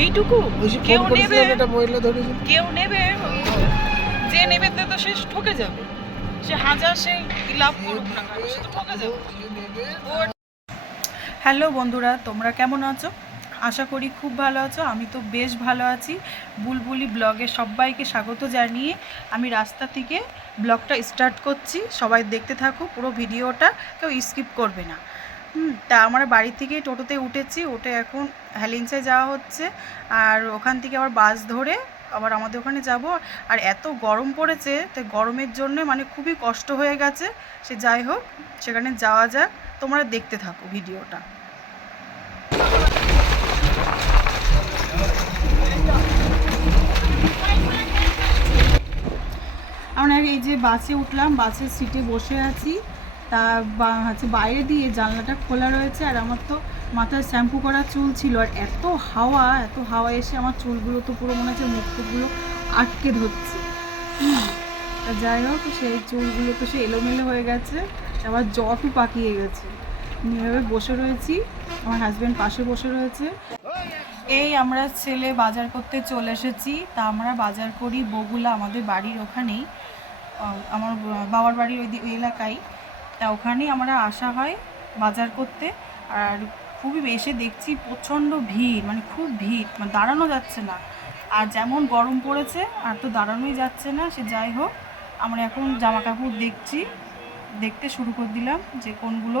এইটুকু? কেউ নেবে? কেউ নেবে? যে নেবে তে তো সে ঠকে যাবে। সে হাজার সে লাভ করুক না সে তো ঠকে যাবে। হ্যালো বন্ধুরা তোমরা কেমন আছো? আশা করি খুব ভালো আছো। আমি তো বেশ ভালো আছি। বুলবুলি ব্লগে সবাইকে স্বাগত জানিয়ে আমি রাস্তা থেকে ব্লগটা স্টার্ট করছি। সবাই দেখতে থাকো পুরো ভিডিওটা কেউ স্কিপ করবে না। হুম, তা আমরা বাড়ি থেকে টোটোতে উঠেছি, উঠে এখন হ্যালিংসায় যাওয়া হচ্ছে। আর ওখান থেকে আবার বাস ধরে আবার আমাদের ওখানে যাব। আর এত গরম পড়েছে, তো গরমের জন্য মানে খুবই কষ্ট হয়ে গেছে। সে যাই হোক, সেখানে যাওয়া যাক। তোমরা দেখতে থাকো ভিডিওটা। আমরা এই যে বাসে উঠলাম, বাসের সিটে বসে আছি। তা হচ্ছে বাইরে দিয়ে জানলাটা খোলা রয়েছে আর আমার তো মাথায় শ্যাম্পু করা চুল ছিল। আর এত হাওয়া এত হাওয়া এসে আমার চুলগুলো তো পুরো মনে হচ্ছে মুখ টুকগুলো আটকে ধরছে। যাই হোক, সেই চুলগুলো তো সে এলোমেলো হয়ে গেছে, আবার জটও পাকিয়ে গেছে। এভাবে বসে রয়েছি, আমার হাজব্যান্ড পাশে বসে রয়েছে। এই আমরা ছেলে বাজার করতে চলে এসেছি, তা আমরা বাজার করি বগুলা আমাদের বাড়ির ওখানেই। আমার বাবার বাড়ির ওই এলাকায়। তা ওখানেই আমরা আসা হয় বাজার করতে। আর খুবই এসে দেখছি প্রচণ্ড ভিড় মানে খুব ভিড় মানে দাঁড়ানো যাচ্ছে না। আর যেমন গরম পড়েছে, আর তো দাঁড়ানোই যাচ্ছে না, সে যাই হোক, আমরা এখন জামা কাপড় দেখছি, দেখতে শুরু করে দিলাম যে কোনগুলো।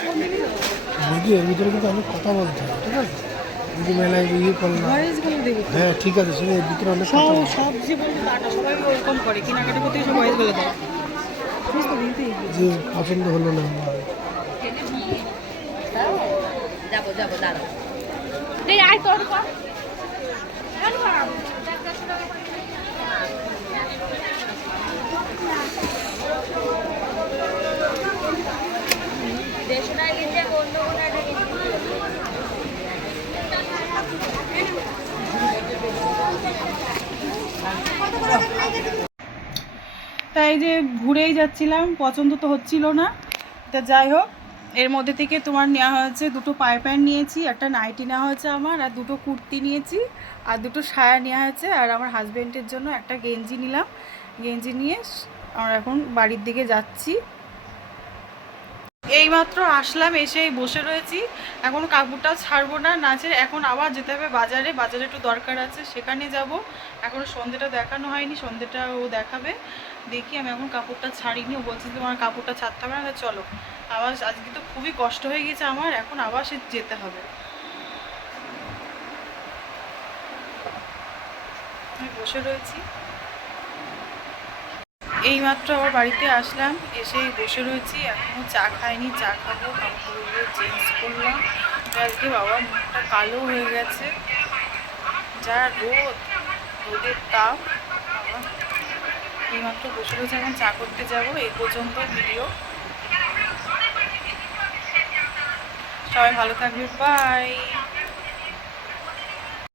বুঝলি এর ভিতরে কিন্তু অনেক কথা বলতে হবে ঠিক আছে? যদি মেলায় ইয়ে করলাম হ্যাঁ ঠিক আছে শুনে এর ভিতরে অনেক সব বলতে সব যে বলতে সবাই ওরকম করে কেনাকাটা করতে সব বলে দেয়। যে পছন্দ হলো না যাব যাব দাঁড়াও। আয় তোর গেছে অন্য কোনো তাই যে ঘুরেই যাচ্ছিলাম, পছন্দ তো হচ্ছিল না। তা যাই হোক, এর মধ্যে থেকে তোমার নেওয়া হয়েছে দুটো পায়ে প্যান্ট নিয়েছি, একটা নাইটি নেওয়া হয়েছে আমার, আর দুটো কুর্তি নিয়েছি, আর দুটো সায়া নেওয়া হয়েছে, আর আমার হাজব্যান্ডের জন্য একটা গেঞ্জি নিলাম। গেঞ্জি নিয়ে আমরা এখন বাড়ির দিকে যাচ্ছি। এইমাত্র আসলাম এসেই বসে রয়েছি। এখন কাপড়টা ছাড়বো না নাচের এখন আবার যেতে হবে বাজারে। বাজারে একটু দরকার আছে, সেখানে যাব। এখনও সন্ধ্যেটা দেখানো হয়নি সন্ধ্যেটা ও দেখাবে। দেখি আমি এখন কাপড়টা ছাড়িনি। ও বলছে তোমার কাপড়টা ছাড়তে হবে না চলো। আবার আজকে তো খুবই কষ্ট হয়ে গেছে আমার, এখন আবার সে যেতে হবে। আমি বসে রয়েছি। এইমাত্র আবার বাড়িতে আসলাম এসে বসে রয়েছি। এখনও চা খাইনি, চা খাব, কাপড়গুলো চেঞ্জ করলাম। আজকে বাবা মুখটা কালো হয়ে গেছে। যা রোদ, রোদের তাপ। এইমাত্র বসে রয়েছে, এখন চা করতে যাব। এই পর্যন্ত ভিডিও সবাই ভালো থাকবে বাই